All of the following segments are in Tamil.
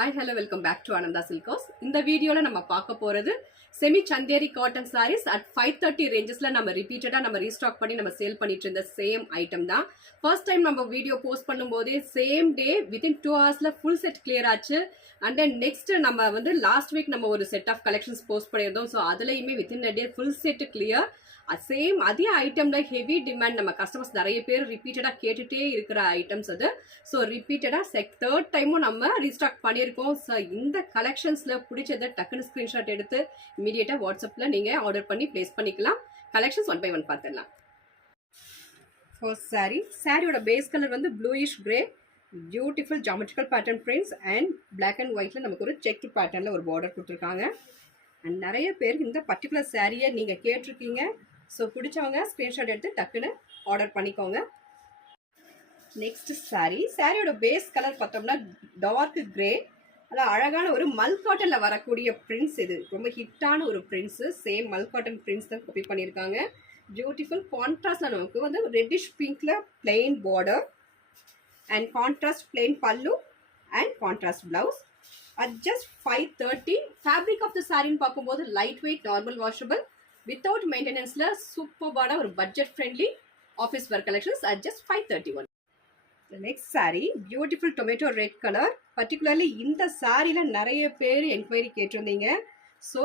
Hi, hello, welcome back to Ananda Silk House. இந்த வீடியோல நம்ம பார்க்க போறது semi Chanderi cotton sarees at 530 ரேஞ்சஸ்ல நம்ம ரிப்பீட்டடா நம்ம ரீஸ்டாக் பண்ணி நம்ம சேல் பண்ணிட்டு இருந்த சேம் ஐட்டம் தான். ஃபர்ஸ்ட் டைம் நம்ம வீடியோ போஸ்ட் பண்ணும்போதே சேம் டே வித்தின் 2 ஹவர்ஸ்ல ஃபுல் செட் கிளியர் ஆச்சு. அண்ட் தென் நெக்ஸ்ட் நம்ம வந்து லாஸ்ட் வீக் நம்ம ஒரு செட் ஆஃப் கலெக்ஷன்ஸ் போஸ்ட் பண்ணியிருந்தோம். ஸோ அதுலயுமே within a day full set clear. Same அதே ஐட்டம்ல ஹெவி டிமாண்ட் நம்ம கஸ்டமர்ஸ் நிறைய பேர் ரிப்பீட்டடாக கேட்டுகிட்டே இருக்கிற ஐட்டம்ஸ் அது. ஸோ ரிப்பீட்டடாக தேர்ட் டைமும் நம்ம ரீஸ்டாக் பண்ணியிருக்கோம். ஸோ இந்த கலெக்ஷன்ஸில் பிடிச்சதை டக்குன்னு ஸ்க்ரீன்ஷாட் எடுத்து இமீடியட்டாக வாட்ஸ்அப்பில் நீங்கள் ஆர்டர் பண்ணி ப்ளேஸ் பண்ணிக்கலாம். கலெக்ஷன்ஸ் 1 by 1 பார்த்துடலாம். ஃபர்ஸ்ட் சாரியோட பேஸ் கலர் வந்து bluish grey, beautiful geometrical pattern prints and black and ஒயிட்டில் நமக்கு ஒரு செக் பேட்டர்னில் ஒரு பார்டர் கொடுத்துருக்காங்க. அண்ட் நிறைய பேர் இந்த பர்டிகுலர் சாரியை நீங்கள் கேட்டிருக்கீங்க. ஸோ பிடிச்சவங்க ஸ்க்ரீன்ஷாட் எடுத்து டக்குன்னு ஆர்டர் பண்ணிக்கோங்க. நெக்ஸ்ட் சாரியோட பேஸ் கலர் பார்த்தோம்னா டார்க் கிரே, அதான் அழகான ஒரு மல் காட்டனில் வரக்கூடிய பிரிண்ட்ஸ். இது ரொம்ப ஹிட்டான ஒரு prints. Same mul cotton prints தான் காப்பி பண்ணியிருக்காங்க. பியூட்டிஃபுல் கான்ட்ராஸ்டில் நமக்கு வந்து ரெட்டிஷ் பிங்க்ல plain border and contrast plain pallu and contrast blouse. At just 530. Fabric of the சாரின்னு பார்க்கும்போது light weight, normal washable, without மெயின்டெனன்ஸ்ல சூப்பர்பான ஒரு budget friendly office wear collections at just 531. Next sari beautiful tomato red colour. Particularly இந்த சாரியில் நிறைய பேர் என்கொயரி கேட்டிருந்தீங்க. ஸோ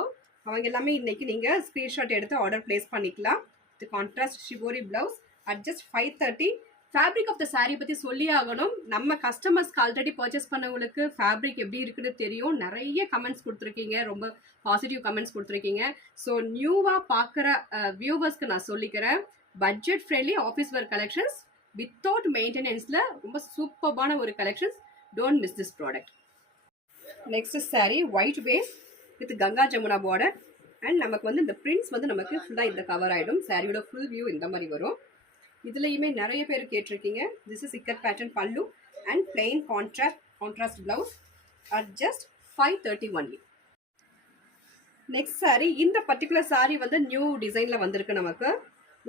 அவங்க எல்லாமே இன்னைக்கு நீங்கள் ஸ்க்ரீன்ஷாட் எடுத்து ஆர்டர் பிளேஸ் பண்ணிக்கலாம். இது contrast shibori blouse at just 530. Fabric of the sari பற்றி சொல்லி ஆகணும். நம்ம கஸ்டமர்ஸ்க்கு ஆல்ரெடி பர்ச்சேஸ் பண்ணவங்களுக்கு ஃபேப்ரிக் எப்படி இருக்குன்னு தெரியும். நிறைய கமெண்ட்ஸ் கொடுத்துருக்கீங்க, ரொம்ப பாசிட்டிவ் கமெண்ட்ஸ் கொடுத்துருக்கீங்க. ஸோ நியூவாக பார்க்குற வியூவர்ஸ்க்கு நான் சொல்லிக்கிறேன், budget friendly office wear collections without மெயின்டெனன்ஸில் ரொம்ப சூப்பர்பான ஒரு collections. Don't miss this product. Next sari white base with Ganga Jamuna border and நமக்கு வந்து இந்த பிரிண்ட்ஸ் வந்து நமக்கு ஃபுல்லாக இந்த கவர் ஆகிடும். சாரியோட ஃபுல் வியூ இந்த மாதிரி வரும். இதுலையுமே நிறைய பேர் கேட்டிருக்கீங்க. This is ikat pattern pallu and plain contrast blouse at just 530 only. Next sari, இந்த பர்டிகுலர் சாரி வந்து நியூ டிசைனில் வந்திருக்கு. நமக்கு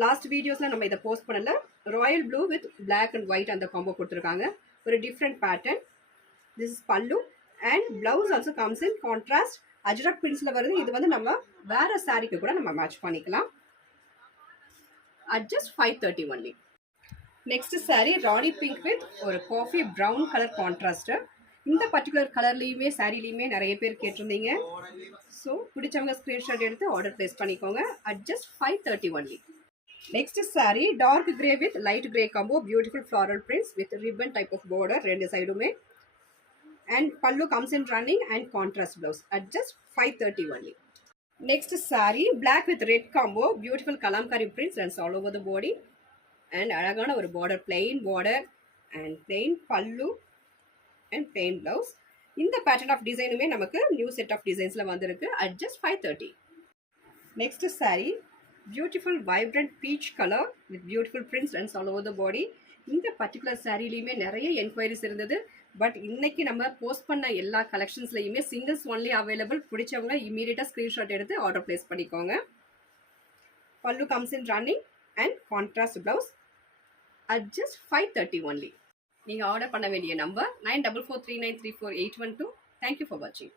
லாஸ்ட் வீடியோஸில் நம்ம இதை போஸ்ட் பண்ணல. Royal blue with black and white அந்த காம்போ கொடுத்துருக்காங்க. ஒரு different pattern. This is pallu and blouse also comes in contrast ajrakh பிரிண்ட்ஸில் வருது. இது வந்து நம்ம வேற சாரிக்கு கூட நம்ம மேட்ச் பண்ணிக்கலாம். at just 530 only. Next saree rani pink with ஒரு காஃபி ப்ரௌன் கலர் கான்ட்ராஸ்ட். இந்த பர்டிகுலர் கலர்லையுமே சாரிலையுமே நிறைய பேர் கேட்டிருந்தீங்க. ஸோ பிடிச்சவங்க ஸ்க்ரீன்ஷாட் எடுத்து ஆர்டர் பிளேஸ் பண்ணிக்கோங்க. at just 530 only. Next saree dark grey with light grey combo, beautiful floral prints with ribbon type of border ரெண்டு சைடுமே and pallu comes in running and contrast blouse at just 530 only. Next saree black with red combo, beautiful kalamkari prints runs all over the body and alagana or border, plain border and plain pallu and plain blouse. In the pattern of design ume namakku new set of designs la vandirukku at just 530. Next saree beautiful vibrant peach color with beautiful prints runs all over the body. இந்த பர்டிகுலர் சாரிலையுமே நிறைய என்கொயரிஸ் இருந்தது. பட் இன்னைக்கு நம்ம போஸ்ட் பண்ண எல்லா கலெக்ஷன்ஸ்லையுமே சிங்கிள்ஸ் ஒன்லி அவைலபிள். பிடிச்சவங்க இமீடியட்டாக ஸ்க்ரீன்ஷாட் எடுத்து ஆர்டர் பிளேஸ் பண்ணிக்கோங்க. பல்லு comes in running and contrast blouse at just 530 only. நீங்கள் ஆர்டர் பண்ண வேண்டிய நம்பர் 9443934812. தேங்க்யூ ஃபார் வாட்சிங்.